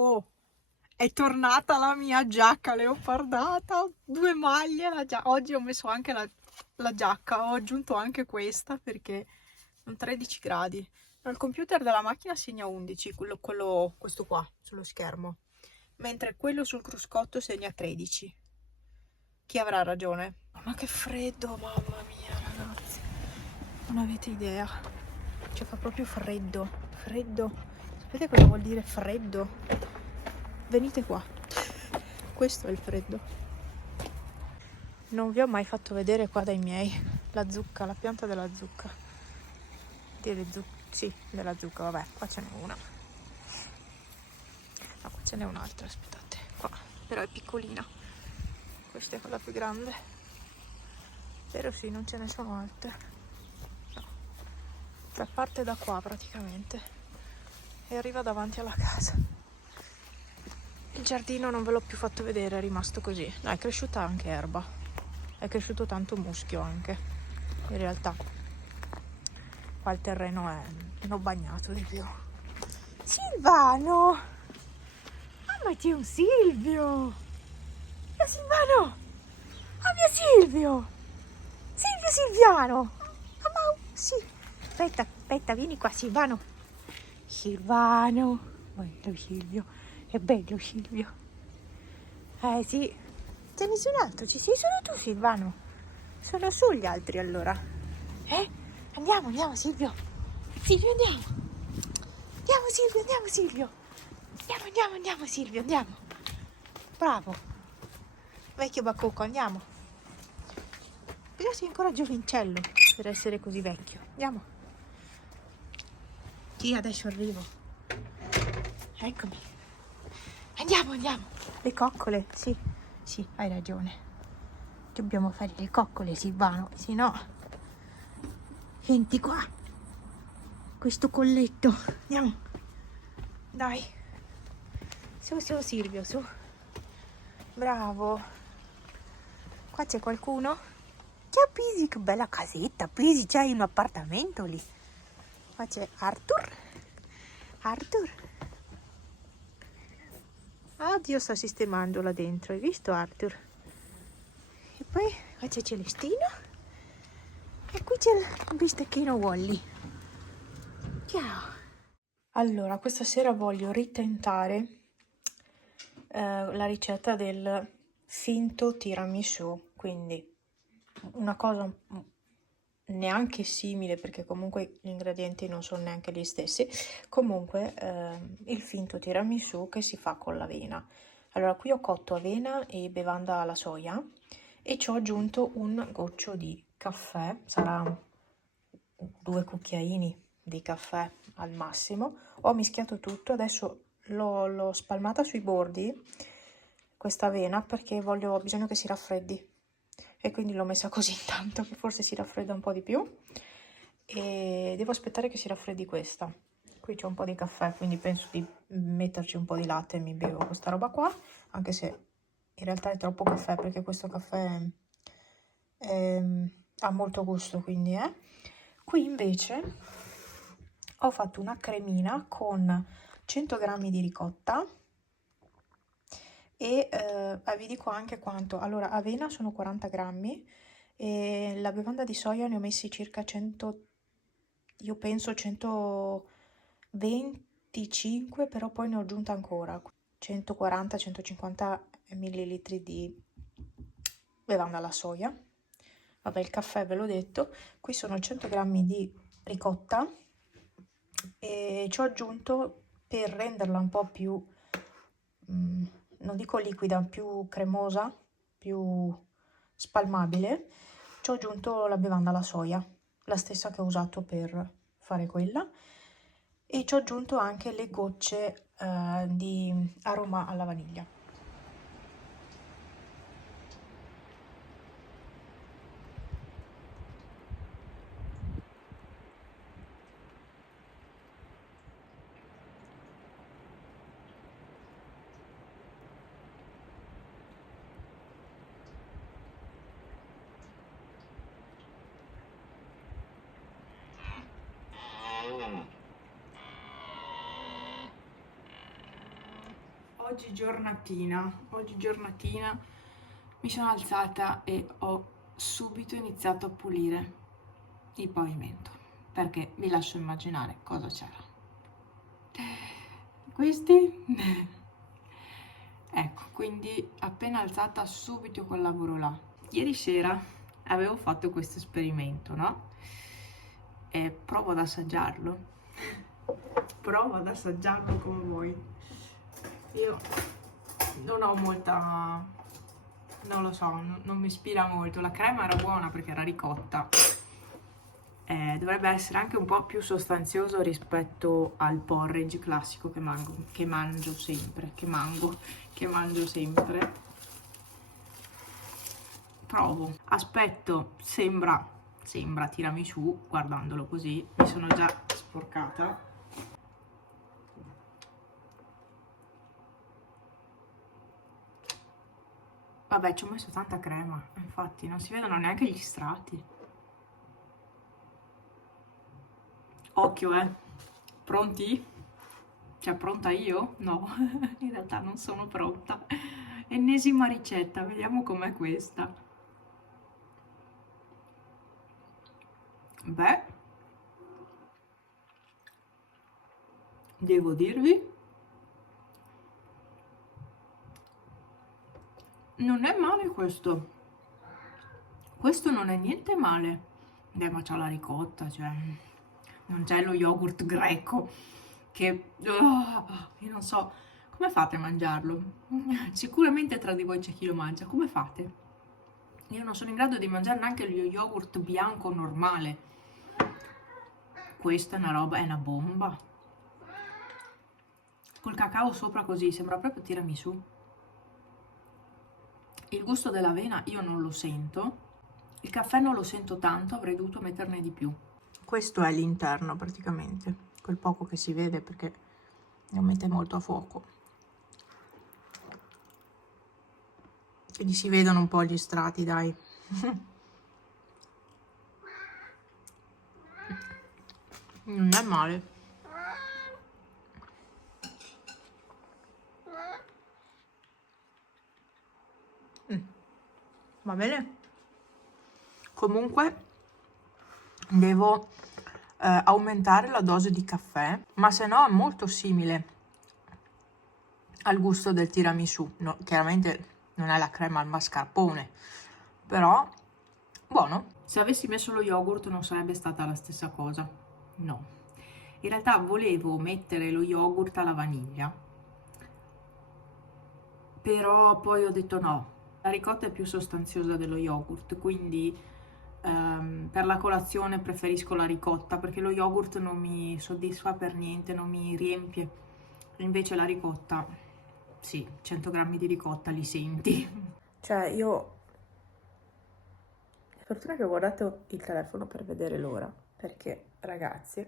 Oh, è tornata la mia giacca leopardata, 2 maglie, oggi ho messo anche la giacca, ho aggiunto anche questa perché sono 13 gradi. No, il computer della macchina segna 11, questo qua, sullo schermo, mentre quello sul cruscotto segna 13. Chi avrà ragione? Ma che freddo, mamma mia, ragazzi. Non avete idea. Cioè, fa proprio freddo. Freddo. Sapete cosa vuol dire freddo? Venite qua. Questo è il freddo. Non vi ho mai fatto vedere qua dai miei la zucca, la pianta della zucca. Sì, della zucca, vabbè, qua ce n'è una. No, qua ce n'è un'altra, aspettate. Qua, però è piccolina. Questa è quella più grande. Però sì, non ce ne sono altre. No. Cioè parte da qua praticamente e arriva davanti alla casa. Il giardino non ve l'ho più fatto vedere, è rimasto così. No, è cresciuta anche erba. È cresciuto tanto muschio anche. In realtà qua il terreno è non bagnato di più. Silvano! Ah, ma c'è un Silvio! Mio Silvano! Ah, mio Silvio! Silvio Silviano! Ah, ma sì! Aspetta, vieni qua, Silvano! Silvano! Bello Silvio! È bello Silvio! Sì! C'è nessun altro, ci sei solo tu, Silvano! Sono su gli altri allora! Andiamo Silvio! Silvio, andiamo! Andiamo Silvio! Andiamo Silvio, andiamo! Bravo! Vecchio baccocco, andiamo! Però sei ancora giovincello per essere così vecchio. Andiamo. Sì, adesso arrivo. Eccomi. Andiamo. Le coccole, sì, hai ragione. Dobbiamo fare le coccole, Silvano, se no. Senti qua. Questo colletto. Andiamo. Dai. Su, Silvio, su. Bravo. Qua c'è qualcuno? Ciao Pisi, che bella casetta. Pisi, c'hai un appartamento lì. Qua c'è Arthur. Oddio, sta sistemando là dentro, hai visto Arthur? E poi qua c'è Celestino. E qui c'è il bistecchino Wally. Ciao. Allora, questa sera voglio ritentare la ricetta del finto tiramisù, quindi una cosa neanche simile perché comunque gli ingredienti non sono neanche gli stessi, comunque il finto tiramisù che si fa con l'avena. Allora, qui ho cotto avena e bevanda alla soia e ci ho aggiunto un goccio di caffè, sarà 2 cucchiaini di caffè al massimo. Ho mischiato tutto, adesso l'ho spalmata sui bordi questa avena perché ho bisogno che si raffreddi e quindi l'ho messa così intanto che forse si raffredda un po' di più e devo aspettare che si raffreddi questa. Qui c'è un po' di caffè, quindi penso di metterci un po' di latte e mi bevo questa roba qua, anche se in realtà è troppo caffè perché questo caffè ha molto gusto, quindi Qui invece ho fatto una cremina con 100 g di ricotta e vi dico anche quanto. Allora, avena sono 40 grammi e la bevanda di soia ne ho messi circa 100, io penso 125, però poi ne ho aggiunta ancora 140-150 ml di bevanda alla soia. Vabbè, il caffè ve l'ho detto. Qui sono 100 grammi di ricotta e ci ho aggiunto, per renderla un po' più non dico liquida, più cremosa, più spalmabile, ci ho aggiunto la bevanda alla soia, la stessa che ho usato per fare quella, e ci ho aggiunto anche le gocce di aroma alla vaniglia. Oggi giornatina mi sono alzata e ho subito iniziato a pulire il pavimento, perché vi lascio immaginare cosa c'era. Questi ecco, quindi appena alzata subito quel lavoro là. Ieri sera avevo fatto questo esperimento, no? E provo ad assaggiarlo come voi. Io non ho molta, non lo so, non mi ispira molto. La crema era buona perché era ricotta. Dovrebbe essere anche un po' più sostanzioso rispetto al porridge classico che mangio sempre. Provo, aspetto, sembra tiramisù, guardandolo così, mi sono già sporcata. Vabbè, ci ho messo tanta crema, infatti non si vedono neanche gli strati. Occhio, pronti? Cioè, pronta io? No, in realtà non sono pronta. Ennesima ricetta, vediamo com'è questa. Beh, devo dirvi, non è male questo. Questo non è niente male. Beh, ma c'ha la ricotta, cioè non c'è lo yogurt greco che io non so come fate a mangiarlo. Sicuramente tra di voi c'è chi lo mangia. Come fate? Io non sono in grado di mangiare neanche lo yogurt bianco normale. Questa è una roba, è una bomba. Col cacao sopra così, sembra proprio tiramisù. Il gusto dell'avena io non lo sento. Il caffè non lo sento tanto, avrei dovuto metterne di più. Questo è l'interno praticamente, quel poco che si vede perché non mette molto a fuoco. Quindi si vedono un po' gli strati, dai. Non è male. Va bene? Comunque devo aumentare la dose di caffè, ma se no è molto simile al gusto del tiramisù. No, chiaramente non è la crema al mascarpone, però buono. Se avessi messo lo yogurt non sarebbe stata la stessa cosa. No. In realtà volevo mettere lo yogurt alla vaniglia, però poi ho detto no. La ricotta è più sostanziosa dello yogurt, quindi per la colazione preferisco la ricotta perché lo yogurt non mi soddisfa per niente, non mi riempie. Invece la ricotta, sì, 100 grammi di ricotta li senti. Cioè io, fortuna che ho guardato il telefono per vedere l'ora, perché ragazzi,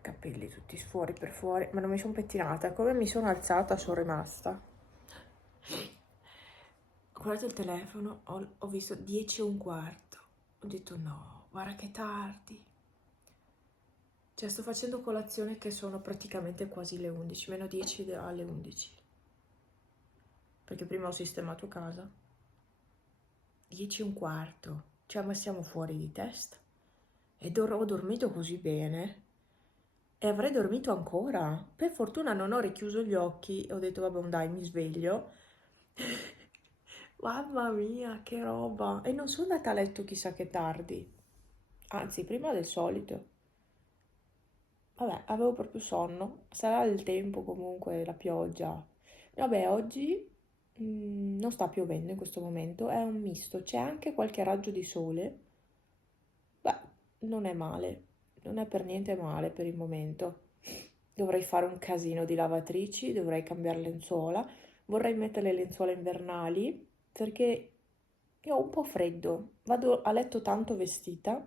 capelli tutti fuori per fuori, ma non mi sono pettinata, come mi sono alzata sono rimasta. Ho guardato il telefono, ho visto 10:15, ho detto no, guarda che tardi. Cioè sto facendo colazione che sono praticamente quasi le 11, meno 10 alle 11. Perché prima ho sistemato casa. 10:15, cioè ma siamo fuori di testa. E ho dormito così bene. E avrei dormito ancora. Per fortuna non ho richiuso gli occhi, ho detto vabbè dai mi sveglio. Mamma mia, che roba! E non sono andata a letto chissà che tardi. Anzi, prima del solito. Vabbè, avevo proprio sonno. Sarà il tempo comunque, la pioggia. Vabbè, oggi non sta piovendo in questo momento, è un misto. C'è anche qualche raggio di sole. Beh, non è male. Non è per niente male per il momento. Dovrei fare un casino di lavatrici, dovrei cambiare lenzuola. Vorrei mettere le lenzuola invernali perché io ho un po' freddo. Vado a letto tanto vestita,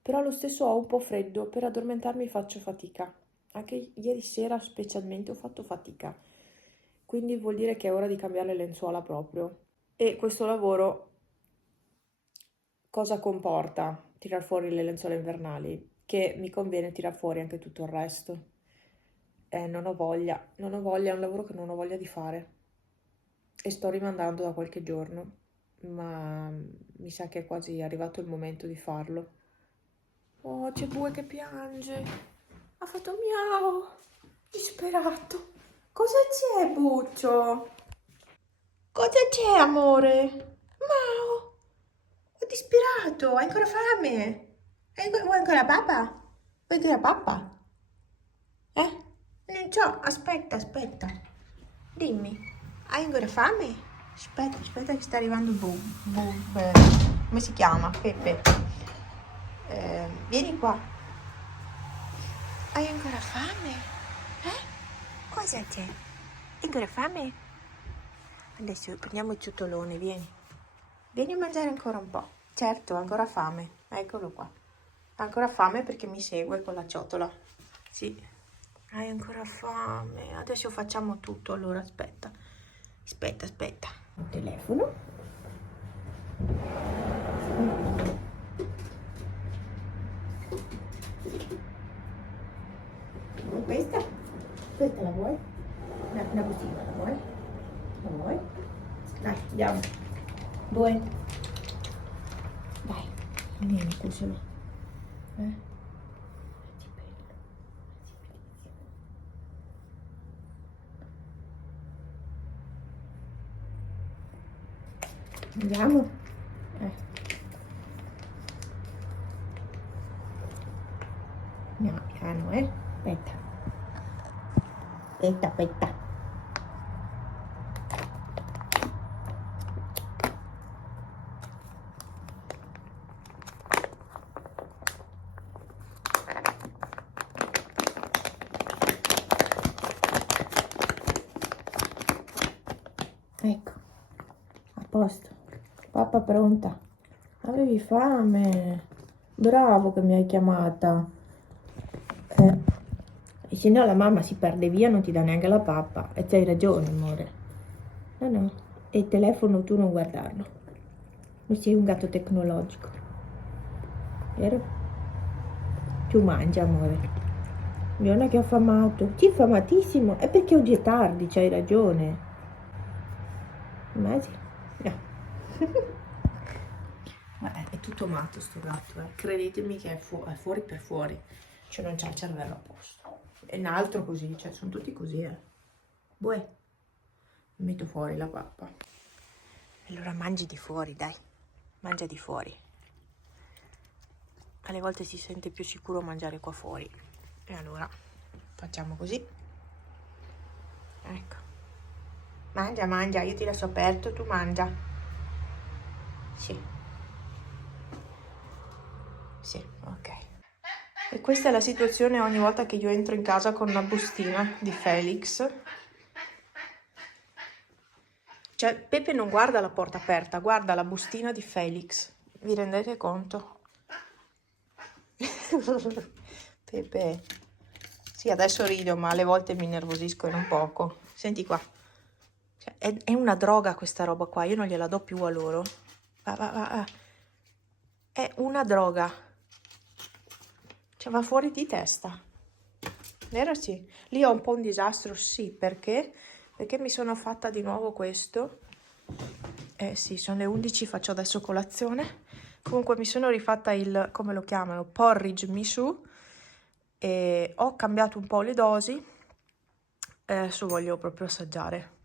però allo stesso ho un po' freddo, per addormentarmi faccio fatica. Anche ieri sera specialmente ho fatto fatica. Quindi vuol dire che è ora di cambiare le lenzuola proprio. E questo lavoro cosa comporta? Tirar fuori le lenzuola invernali, che mi conviene tirar fuori anche tutto il resto. non ho voglia, è un lavoro che non ho voglia di fare e sto rimandando da qualche giorno, ma mi sa che è quasi arrivato il momento di farlo. Oh, c'è Bue che piange, ha fatto miau, disperato. Cosa c'è, Buccio? Cosa c'è, amore? Mau, è disperato, hai ancora fame? Vuoi ancora papà? Vuoi ancora papà? Non so, aspetta. Dimmi, hai ancora fame? Aspetta che sta arrivando come si chiama? Pepe. Vieni qua. Hai ancora fame? Cosa c'è? Hai ancora fame? Adesso prendiamo il ciotolone, vieni. Vieni a mangiare ancora un po'. Certo, ha ancora fame. Eccolo qua. Ha ancora fame perché mi segue con la ciotola. Sì. Hai ancora fame? Adesso facciamo tutto, allora aspetta. Aspetta. Il telefono. Questa? Questa la vuoi? Una bustina, la vuoi? La vuoi? Dai, andiamo. Due. Dai, vieni, cucciolo. Andiamo? Andiamo piano, Aspetta. Aspetta. Ecco, a posto. Papà pronta. Avevi fame. Bravo che mi hai chiamata. E se no la mamma si perde via, non ti dà neanche la pappa. E c'hai ragione, amore. No. E il telefono tu non guardarlo. Non sei un gatto tecnologico. Vero? Tu mangi, amore. Non è che ho affamato. Sì, affamatissimo. È perché oggi è tardi, c'hai ragione. Immagini? No. È tutto matto sto gatto, Credetemi che è fuori per fuori. Cioè non c'ha il cervello a posto. E un altro così, cioè sono tutti così, Buè. Metto fuori la pappa. Allora mangi di fuori, dai. Mangia di fuori. Alle volte si sente più sicuro mangiare qua fuori. E allora facciamo così. Ecco. Mangia, io ti lascio aperto, tu mangia. Sì, ok. E questa è la situazione ogni volta che io entro in casa con una bustina di Felix. Cioè, Pepe non guarda la porta aperta, guarda la bustina di Felix. Vi rendete conto? Pepe. Sì, adesso rido, ma alle volte mi innervosisco e non poco. Senti qua. Cioè, è una droga questa roba qua, io non gliela do più a loro. Va. È una droga. Cioè, va fuori di testa. Vero? Sì. Lì ho un po' un disastro, sì, perché? Perché mi sono fatta di nuovo questo. Sì, sono le 11, faccio adesso colazione. Comunque mi sono rifatta il, come lo chiamano, porridge miso. E ho cambiato un po' le dosi. Adesso voglio proprio assaggiare.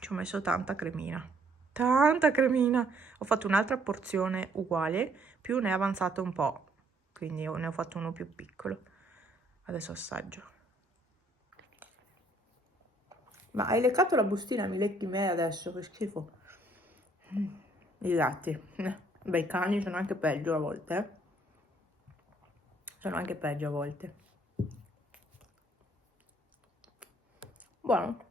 Ci ho messo tanta cremina. Tanta cremina. Ho fatto un'altra porzione uguale, più ne è avanzato un po'. Quindi ne ho fatto uno più piccolo. Adesso assaggio. Ma hai leccato la bustina, mi lecchi me adesso, che schifo. I gatti. Beh, i cani sono anche peggio a volte, Sono anche peggio a volte. Buono.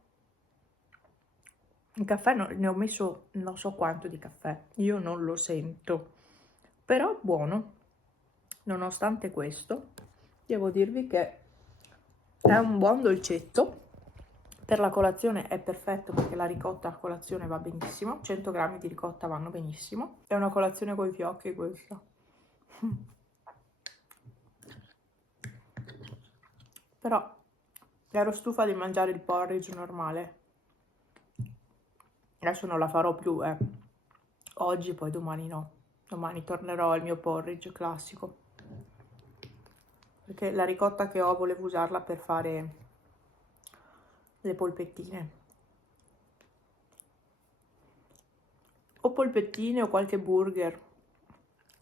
Il caffè ne ho messo non so quanto di caffè. Io non lo sento. Però buono. Nonostante questo, devo dirvi che è un buon dolcetto. Per la colazione è perfetto perché la ricotta a colazione va benissimo. 100 grammi di ricotta vanno benissimo. È una colazione con i fiocchi questa. Però Ero stufa di mangiare il porridge normale. Adesso non la farò più, oggi, poi domani no. Domani tornerò al mio porridge classico. Perché la ricotta che ho volevo usarla per fare le polpettine. O polpettine o qualche burger.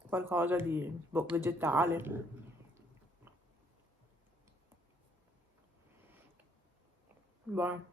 Qualcosa di vegetale. Buono.